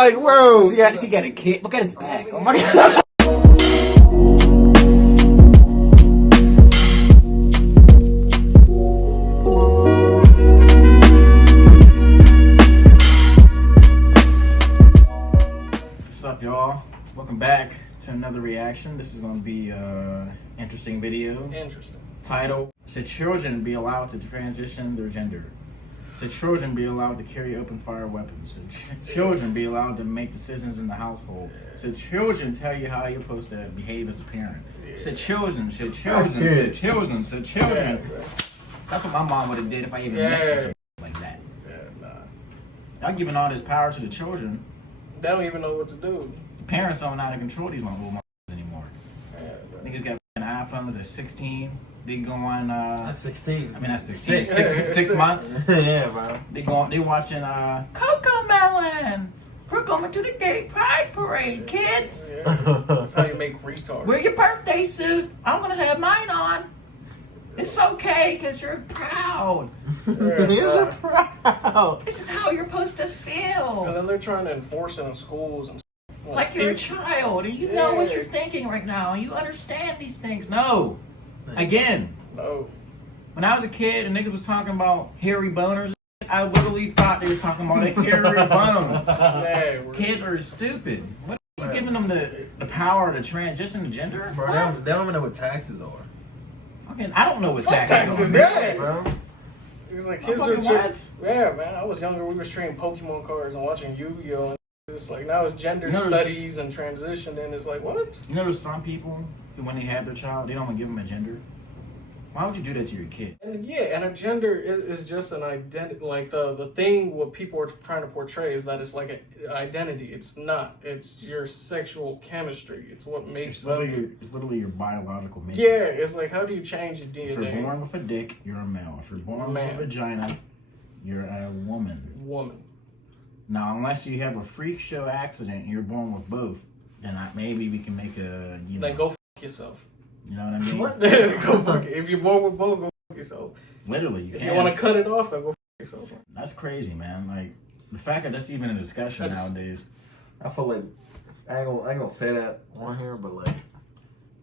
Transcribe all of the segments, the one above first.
like, bro, she got a kid. Look at his back. Oh my god. What's up, y'all? Welcome back to another reaction. This is going to be an interesting video. Interesting. Title: Should children be allowed to transition their gender? Should children be allowed to carry open fire weapons? Should children be allowed to make decisions in the household? Should children tell you how you're supposed to behave as a parent? Should children. That's what my mom would have did if I even mentioned something like that. Yeah, nah. Y'all giving all this power to the children. They don't even know what to do. The parents don't know how to control these little motherfuckers anymore. Yeah, Niggas got iPhones at 16. They go on. That's 16. I mean, that's 16. Six months. Yeah, bro. They watching Coco Melon. We're going to the gay pride parade, kids. Yeah. That's how you make retards. Wear your birthday suit. I'm gonna have mine on. It's okay because you're proud. You're proud. This is how you're supposed to And feel. then they're trying to enforce it in schools and Like you're a child and you know what you're thinking right now and you understand these things. No. Again. No. When I was a kid and niggas was talking about hairy boners, I literally thought they were talking about a hairy bone. Yeah, Kids are stupid. What are you giving them the power to transition to gender? Bro, they don't even know what taxes are. Fucking, I don't know what taxes are. Yeah, bro. It's like kids are yeah, man. I was younger. We were streaming Pokemon cards and watching Yu-Gi-Oh. It's like now it's gender studies and transition, and it's like what? You know, there's some people who, when they have their child, they don't want to give them a gender. Why would you do that to your kid? And yeah, and a gender is just an identity. Like the thing what people are trying to portray is that it's like an identity. It's not. It's your sexual chemistry. It's what makes them. It's literally your biological makeup. Yeah, it's like how do you change your DNA? If you're born with a dick, you're a male. If you're born with a vagina, you're a woman. Woman. Now, unless you have a freak show accident and you're born with both, then maybe we can make a Then go fuck yourself. You know what I mean? What? Go fuck it. If you're born with both, go fuck yourself. Literally, you if can. you want to cut it off, then go fuck yourself. That's crazy, man. Like the fact that that's even a discussion nowadays. I feel like I ain't gonna say that on here, but like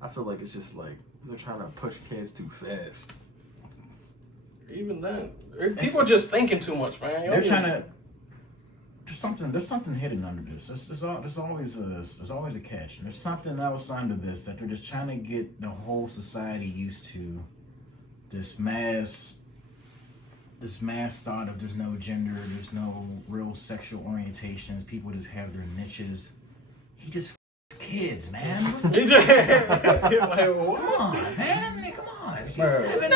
I feel like it's just like they're trying to push kids too fast. Even then, people are just thinking too much, man. They're trying to. There's something hidden under this. There's always a catch. There's something else under this that they're just trying to get the whole society used to. This mass thought of there's no gender, there's no real sexual orientations. People just have their niches. He just kids, man. What's the Come on, man. Come on. She's 7.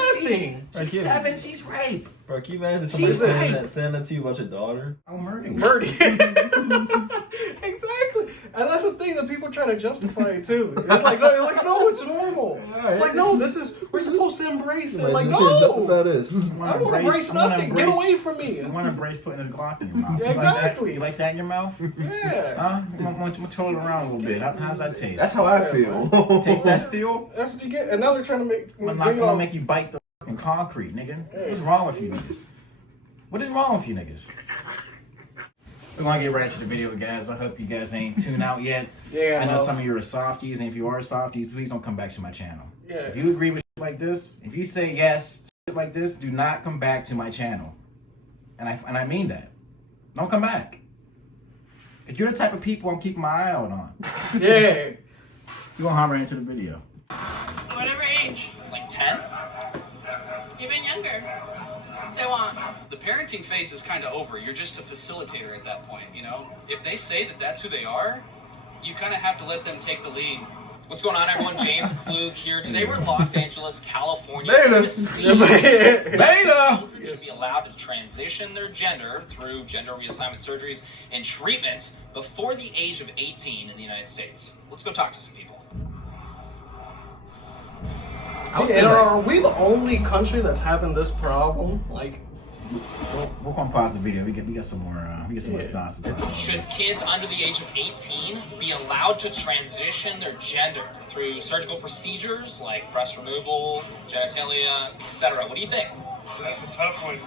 She's 7. She's rape. Bro, can you imagine somebody saying that to you about your daughter? Oh, murder. Exactly. And that's the thing that people try to justify it too. It's like, no, it's normal. Like, no, we're supposed to embrace it. Like, no. Justify this. I don't embrace nothing. Get away from me. You want to embrace putting his Glock in your mouth. Yeah, exactly. You like that in your mouth? Yeah. I'm going to twirl it around a little bit. How's that taste? That's how I feel. Taste that steel? That's what you get. And now they're trying to make... I'm not going to make you bite the fucking concrete, nigga. What's wrong with you niggas? What is wrong with you niggas? We're going to get right into the video, guys. I hope you guys ain't tuned out yet. Yeah, I know some of you are softies, and if you are softies, please don't come back to my channel. Yeah. If you agree with shit like this, if you say yes to shit like this, do not come back to my channel. And I mean that. Don't come back. If you're the type of people I'm keeping my eye out on. Yeah. You're going to hop right into the video. Whatever age. Like 10? Even younger. If they want. The parenting phase is kind of over. You're just a facilitator at that point, you know? If they say that that's who they are, you kind of have to let them take the lead. What's going on, everyone? James Klug here. Today we're in Los Angeles, California. Beta! Children should be allowed to transition their gender through gender reassignment surgeries and treatments before the age of 18 in the United States. Let's go talk to some people. And are we the only country that's having this problem? Like, we're gonna pause the video. We got some more thoughts to talk about. Should kids under the age of 18 be allowed to transition their gender through surgical procedures like breast removal, genitalia, etc.? What do you think? That's a tough one.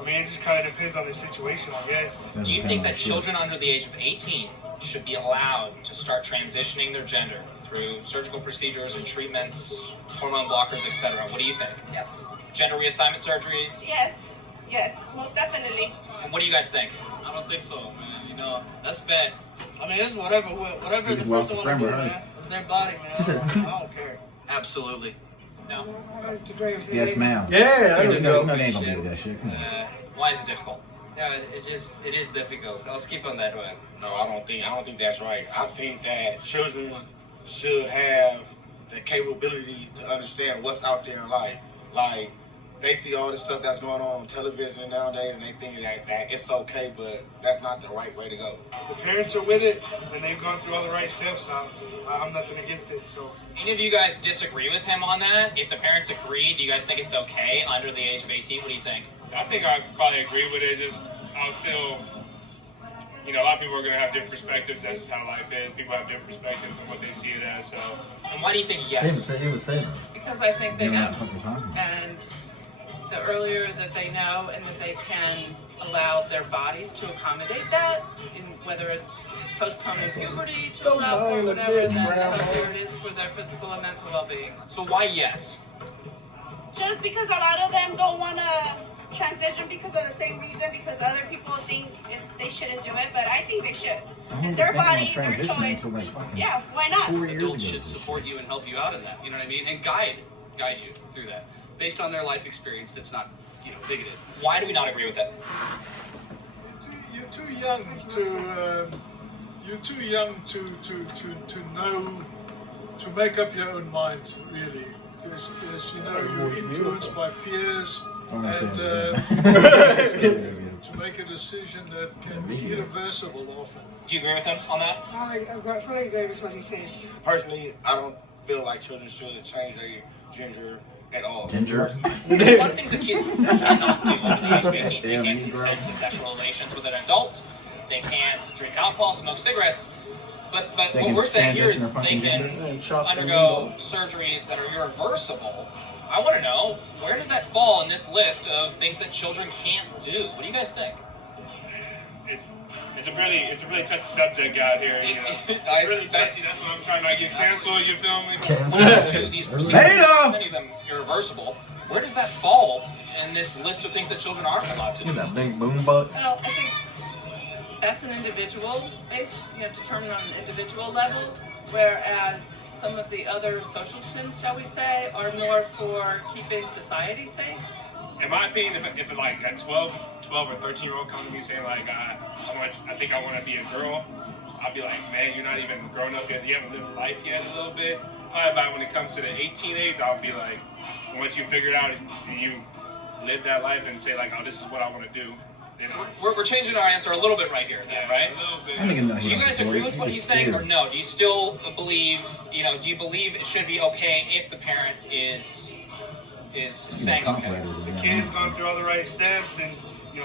I mean, it just kind of depends on the situation, I guess. Do you think that children under the age of 18 should be allowed to start transitioning their gender through surgical procedures and treatments, hormone blockers, etc.? What do you think? Yes. Gender reassignment surgeries? Yes, most definitely. What do you guys think? I don't think so, man. You know, that's bad. I mean, it's whatever the just lost person a want to friend, do, right? man. It's their body, man. I don't care. Absolutely. No. Yes, ma'am. Yeah, there You we know, go. they ain't gonna be with that shit. Come on. Why is it difficult? Yeah, it is difficult. I'll skip on that one. No, I don't think that's right. I think that children should have the capability to understand what's out there in life. Like, they see all this stuff that's going on television nowadays, and they think that it's okay, but that's not the right way to go. If the parents are with it and they've gone through all the right steps, I'm nothing against it. So, Any of you guys disagree with him on that? If the parents agree, do you guys think it's okay under the age of 18? What do you think? I think I probably agree with it. Just I'll still, you know, a lot of people are going to have different perspectives. That's just how life is. People have different perspectives on what they see it as. So, And why do you think He yes? was saying that. Because I think they They don't know know. what the fuck we're talking about. And the earlier that they know and that they can allow their bodies to accommodate that, in whether it's postponing puberty to Don't allow for mind the whatever, dick, then the Grandma. healthier it is for their physical and mental well-being. So why yes? Just because a lot of them don't want to transition because of the same reason, because other people think they shouldn't do it, but I think they should. I mean, It's their this thing body, was their transitioning choice. to like fucking Yeah, why not? 4 years Adults ago. should support you and help you out in that. You know what I mean? And guide you through that based on their life experience. That's not, you know, bigoted. Why do we not agree with that? You're too young to know, to make up your own mind, really. As you know, you're influenced by peers, I'm gonna say and it. to make a decision that can be irreversible often. Do you agree with him on that? I fully agree with what he says. Personally, I don't feel like children should change their gender at all. Ginger. There's a lot of things that kids cannot do under the age of 18. They can't consent to sexual relations with an adult. They can't drink alcohol, smoke cigarettes. But They what can we're saying here is transition their they fucking can And chop their undergo needle. surgeries that are irreversible. I want to know, where does that fall in this list of things that children can't do? What do you guys think? it's a really touchy subject out here. You know, I- really touchy. That's what I'm trying not to get canceled. You feel me? To these procedures, Potato! many of them irreversible. Where does that fall in this list of things that children aren't allowed to Look do? at that big boom box. Well, I think that's an individual base. You have to determine on an individual level, whereas some of the other social sins, shall we say, are more for keeping society safe. In my opinion, if like a 12 or 13-year-old comes to me saying like, I think I want to be a girl, I'll be like, man, you're not even grown up yet. You haven't lived life yet a little bit. Probably about when it comes to the 18 age, I'll be like, once you figure it out and you live that life and say like, oh, this is what I want to do. You know? We're changing our answer a little bit right here, then, right? A little bit. I think no, Do he you don't guys support agree it. with He what just he's saying, or scared. no? Do you still believe, do you believe it should be okay if the parent is saying okay? the kid's gone through all the right steps, and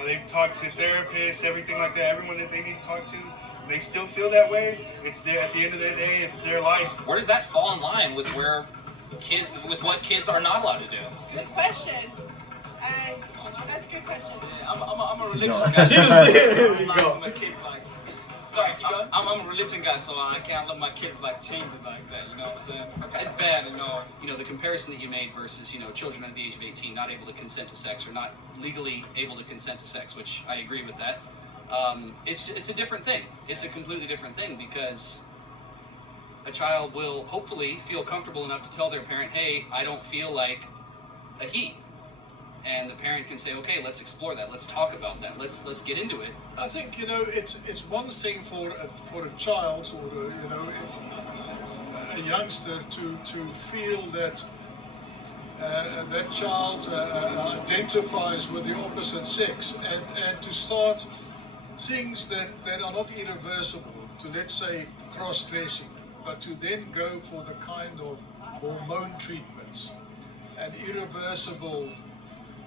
they've talked to therapists, everything like that. Everyone that they need to talk to, they still feel that way. It's their, at the end of the day, it's their life. Where does that fall in line with with what kids are not allowed to do? Good question. That's a good question. I'm a Just religion go. guy. She was there. I You don't lie go. to my kids like. Sorry, keep going. I'm a religion guy, so I can't let my kids like change it like that. You know what I'm saying? It's bad, The comparison that you made versus, children under the age of 18 not able to consent to sex or not legally able to consent to sex, which I agree with that. It's a different thing. It's a completely different thing because a child will hopefully feel comfortable enough to tell their parent, hey, I don't feel like a he. And the parent can say, okay, let's explore that. Let's talk about that. Let's get into it. I think it's one thing for a child or a youngster to feel that that child identifies with the opposite sex and to start things that are not irreversible, to let's say cross-dressing, but to then go for the kind of hormone treatments and irreversible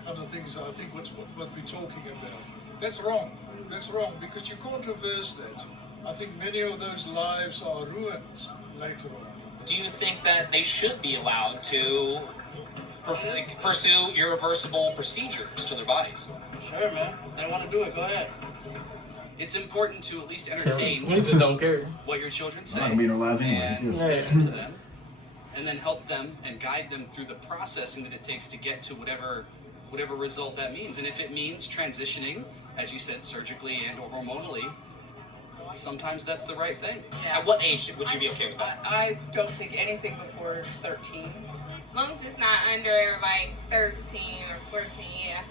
kind of things. I think what we're talking about. That's wrong. That's wrong because you can't reverse that. I think many of those lives are ruined later on. Do you think that they should be allowed to pursue irreversible procedures to their bodies. Sure, man. If they want to do it, go ahead. It's important to at least entertain We just don't care. what your children say I'm not gonna be in their lives anyway. and Yes. listen to them, and then help them and guide them through the processing that it takes to get to whatever result that means. And if it means transitioning, as you said, surgically and or hormonally, sometimes that's the right thing. Yeah. At what age would you be okay with that? I don't think anything before 13. As long as it's not under like 13 or 14, yeah.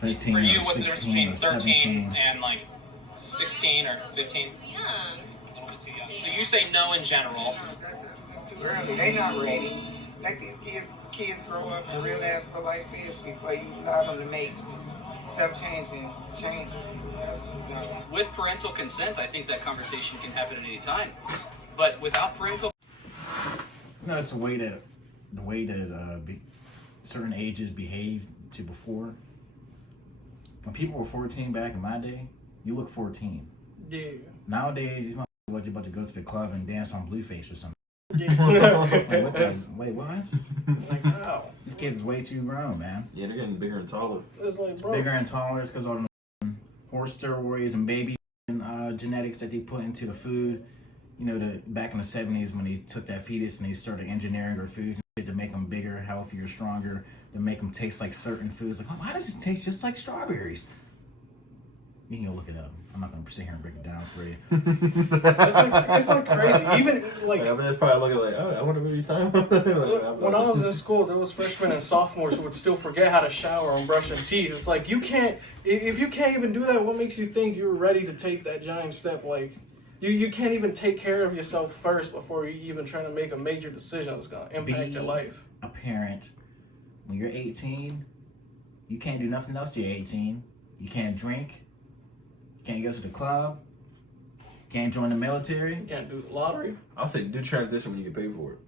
15 For you, or what's the difference 16 between or 13 17. and like 16 or 15? Young. A little bit too young. So you say no in general. It's too early. They not ready. Let these kids grow up and realize what life is before you allow them to make self-changing changes. No. With parental consent, I think that conversation can happen at any time. But without parental, No, it's the way that certain ages behave to before. When people were 14 back in my day, you look 14. Yeah. Nowadays, these motherfuckers like you're about to go to the club and dance on Blueface or something. Wait, what? Like, how? These kids is way too grown, man. Yeah, they're getting bigger and taller. It's like, bro. Bigger and taller is because all the horse steroids and baby genetics that they put into the food. You know, back in the 70s when they took that fetus and they started engineering their food and shit to make them bigger, healthier, stronger, to make them taste like certain foods. Like, oh, why does it taste just like strawberries? You can go look it up. I'm not gonna sit here and break it down for you. It's like crazy. Even like, I mean, it's probably looking like, oh, I wonder what he's talking about. when I was in school, there was freshmen and sophomores who would still forget how to shower and brush their teeth. It's like, you can't, if you can't even do that, what makes you think you're ready to take that giant step? Like, you can't even take care of yourself first before you even try to make a major decision that's gonna impact your life. A parent, when you're 18, you can't do nothing else till you're 18. You can't drink. Can't go to the club. Can't join the military. You can't do the lottery. I'll say do transition when you get paid for it.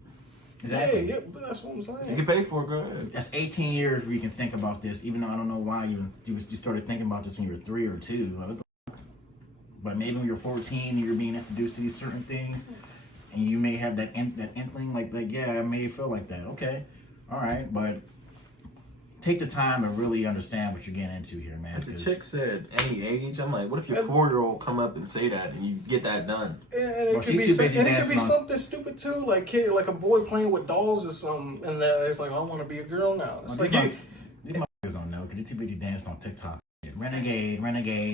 Exactly. Yeah, but that's what I'm saying. You get paid for it, go ahead. That's 18 years where you can think about this, even though I don't know why you started thinking about this when you were 3 or 2. Like, what the fuck? But maybe when you're 14 and you're being introduced to these certain things, and you may have that inkling, like yeah, I may feel like that. Okay, all right, but take the time to really understand what you're getting into here, man. Like the chick said, any age. I'm like, what if your 4-year-old come up and say that and you get that done? And it could be something stupid too, like a boy playing with dolls or something, and it's like, I want to be a girl now. It's like these motherfuckers don't know because you're too busy dancing on TikTok. Renegade.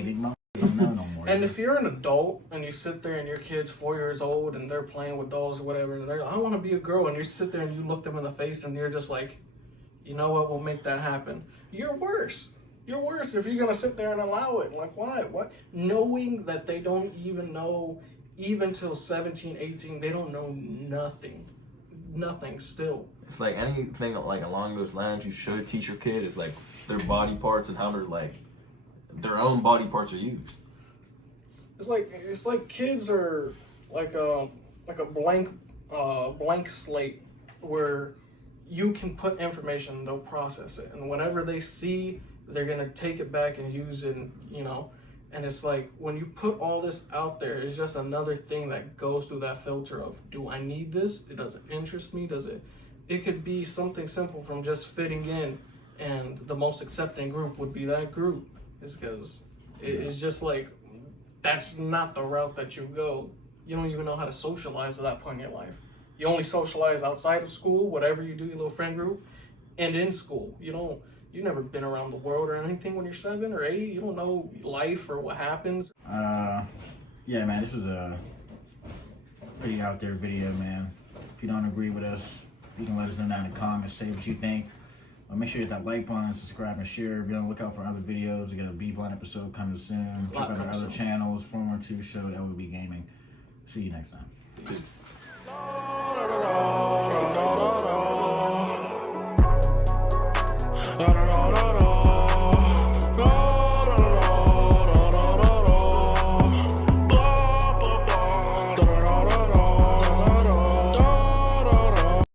These motherfuckers don't know no more. And if you're an adult and you sit there and your kid's 4 years old and they're playing with dolls or whatever, and they're like, I want to be a girl, and you sit there and you look them in the face and you're just like, you know what will make that happen? You're worse. You're worse if you're going to sit there and allow it. Like, why? What? Knowing that they don't even know, even till 17, 18, they don't know nothing. Nothing still. It's like anything like along those lines you should teach your kid is like their body parts and how they're like, their own body parts are used. It's like kids are like a blank slate where you can put information and they'll process it, and whenever they see, they're gonna take it back and use it, you know. And it's like when you put all this out there, it's just another thing that goes through that filter of, do I need this? Does it interest me? It could be something simple from just fitting in, and the most accepting group would be that group. It's because it's just like, that's not the route that you go. You don't even know how to socialize at that point in your life. You only socialize outside of school, whatever you do, your little friend group, and in school. You've never been around the world or anything when you're 7 or 8. You don't know life or what happens. Yeah, man, this was a pretty out there video, man. If you don't agree with us, you can let us know down in the comments, say what you think. Make sure you hit that like button, subscribe, and share. Be on the lookout for other videos. We got a B-Blind episode coming soon. Check out our other channels, 412 Show, LWB Gaming. See you next time. Peace.